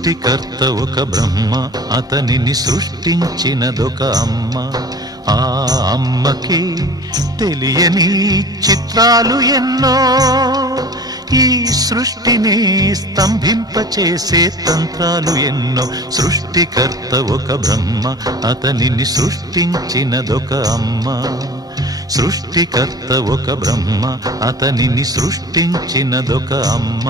సృష్టికర్త ఒక బ్రహ్మ, అతనిని సృష్టించినదొక అమ్మ. ఆ అమ్మకి తెలియని చిత్రాలు ఎన్నో, ఈ సృష్టిని స్తంభింపచేసే తంత్రాలు ఎన్నో. సృష్టికర్త ఒక బ్రహ్మ, అతనిని సృష్టించినదొక అమ్మ. సృష్టికర్త ఒక బ్రహ్మ, అతనిని సృష్టించినదొక అమ్మ.